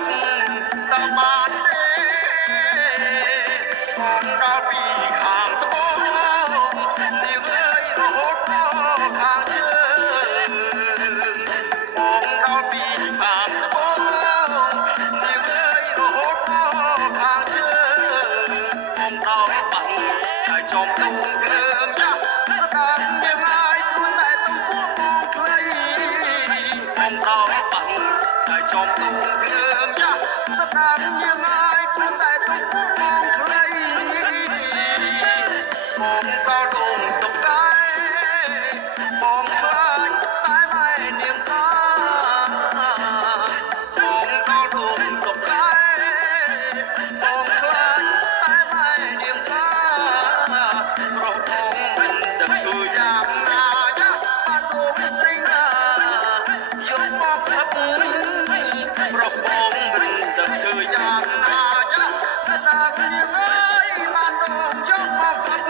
កតើបានទេបងដល់ពីខាងត្បូងនាងអើយរហូតដល់ខាងជើងបងដល់ពីខាងត្បូងនាងអើយរហូតដល់ខាងជើងបងដល់បាំងតែចំទូងគ្រឿងយ៉ាស្ដាប់នាងហើយព្រោះតែទំពោះបងខ្លីបងដល់បាំងតែចំទូងគ្រឿងយ៉ាស្ដាប់នាងហើយព្រោះតែទំពោះបងខ្លីបងដល់ដងតុកែបងខ្លាចតែម៉ែនាងតាបងដល់ដងតុកែបងខ្លាចតែម៉ែនាងតាប្របងមិនដឹងគឺយ៉ាងណាយ៉ាបានអូនស្រីណាយកមកផឹកប្របងមិនដឹងគឺយ៉ាងណាយ៉ាស្ដាប់នាងអើយបានអូនយកមកផឹក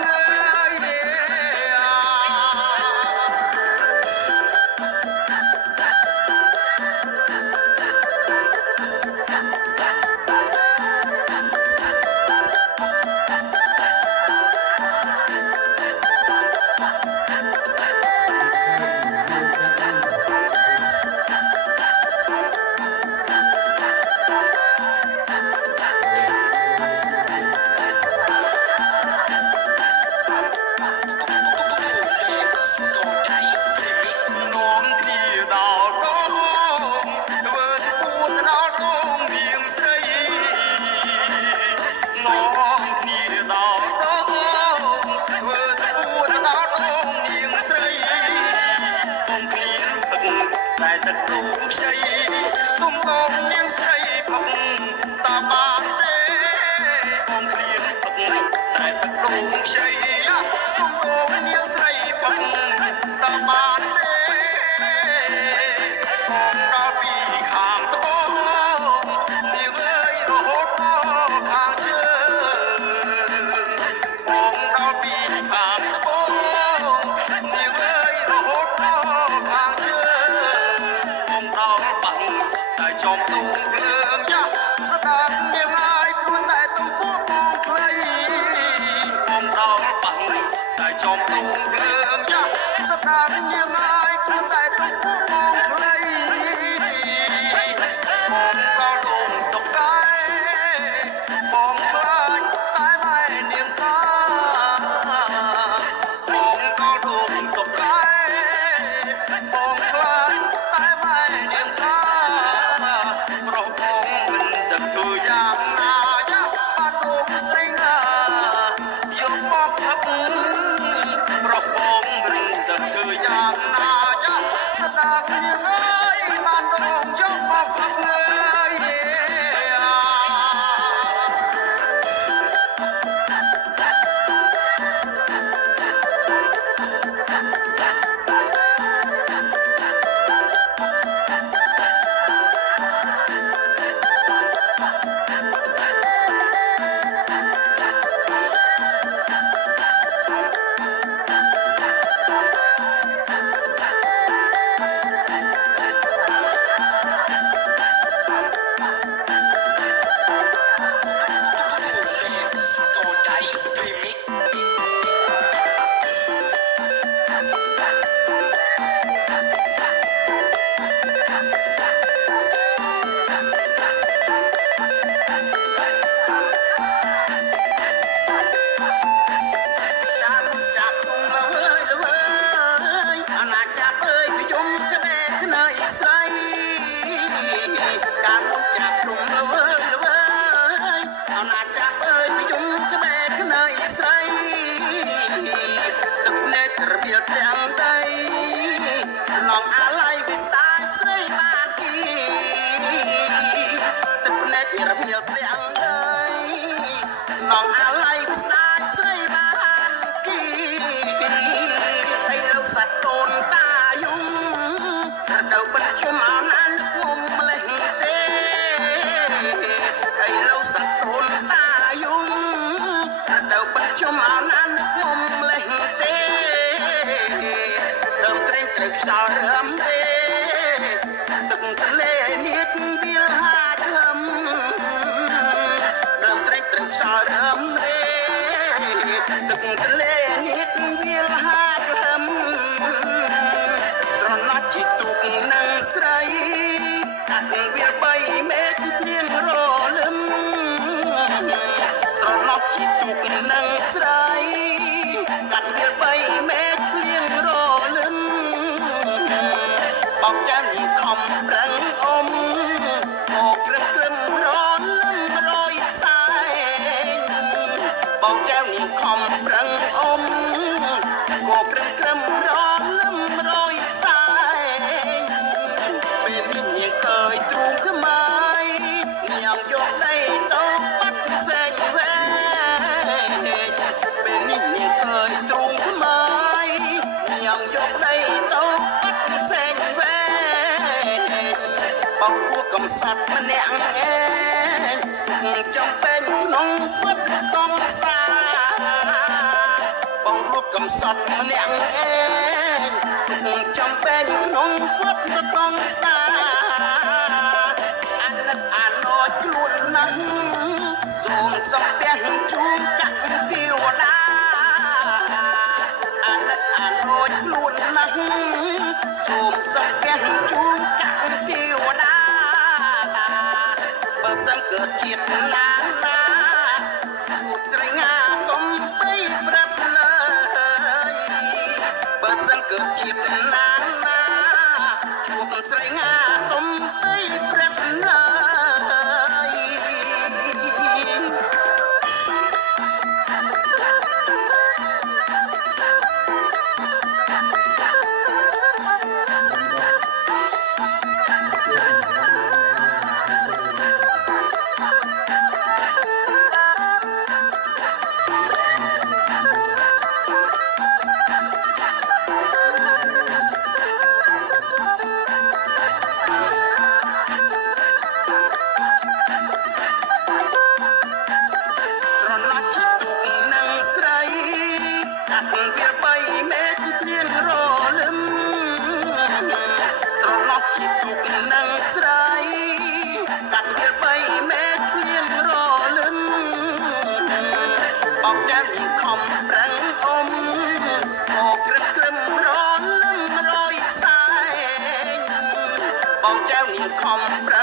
តែទឹកទូខ្ចីសុំបងនាងស្រីផឹកតើបានទេបងគ្រៀនផឹកតែទឹកទូខ្ចីសុំបងនាងស្រីផឹកតើបានទេបងដល់ពីខាងត្បូងនាងអើយរហូតដល់ខាងជើងបងដល់ពីខាងត្បូងនាងអើយរហូតដល់ខាងជើងដល់បាំងតែចំទូងគ្រឿងយ៉ាស្ដាប់នាងហើយព្រោះតែទំពោះបងខ្លីបងដល់បាំងតែចំទូងគ្រឿងយ៉ាស្ដាប់នាងហើយព្រោះតែទំពោះបងខ្លីបងដល់ដងតុកែបងខ្លាចតែម៉ែនាងតាបងដល់ដងតុកែបងខ្លាចតែម៉ែនាងតាប្របងមិនដឹងធ្វើយ៉ាងណាយ៉ាបានអូនស្រីណាយកមកផឹកប្របងមិនដឹងធ្វើយ៉ាងណាយ៉ាស្ដាប់នាងអើយបានអូនយកមកផឹកការមុនចាប់ដុំល្វើយល្វើយអណាចាប់អើយយំក្បែរក្នើយស្រីទឹកភ្នែករបៀបទាំងដីស្នងអាឡ័យវិស្ដាយស្រីបានគីទឹកភ្នែករបៀបទាំងដីស្នងអាឡ័យវិស្ដាយស្រីបានគីហើយលោកសត្វកូនតាយំទៅបិទខ្ញុំអរណានខ្ញុំម្លេះទេហើយលោកសត្វកូនតាយំទៅបិទខ្ញុំអរណានខ្ញុំម្លេះទេដើមត្រេងត្រូវខ្យល់រឹមទេទឹកទន្លេនេះវាលហាធំ កលេនេះវាលហាក្លឹមស្រណត់ជីទុកនឹងស្រីកាត់វាលបីមេឃភ្លៀងរលឹមស្រណត់ជីទុកនឹងស្រីកាត់វាលបីមេឃភ្លៀងរលឹមបោកចាននេះខំប្រឹងអមមកព្រឹងព្រឹមរលឹមរយខ្សែបោកចាននេះខំប្រឹងអមមកព្រឹងព្រឹមរលឹមរយខ្សែពេលនេះនាងឃើញទ្រូងខ្មៅនាងយកដីទៅបាត់ផ្សេងវែពេលនេះនាងឃើញទ្រូងខ្មៅនាងយកដីទៅបាត់ផ្សេងវែបងពួកកំសត់ម្នាក់ឯងចំពេញក្នុងពុតកងសាបងពួកកំសត់ម្នាក់ឯងចំពេញក្នុងពុតកងសាអាណិតអាណោចខ្លួនណាស់សូមសំពះជូនចាក់ទេវតាអាណិតអាណោចខ្លួនណាស់សូមសំពះជូនចាក់ទេវតាបើសិនកើតជាតិណាណាជួបស្រីងាកុំបីប្រាប់លើយបើសិនកើតជាតិណាណាជួបស្រីងាកុំបីប្រាប់លើយខំប្រ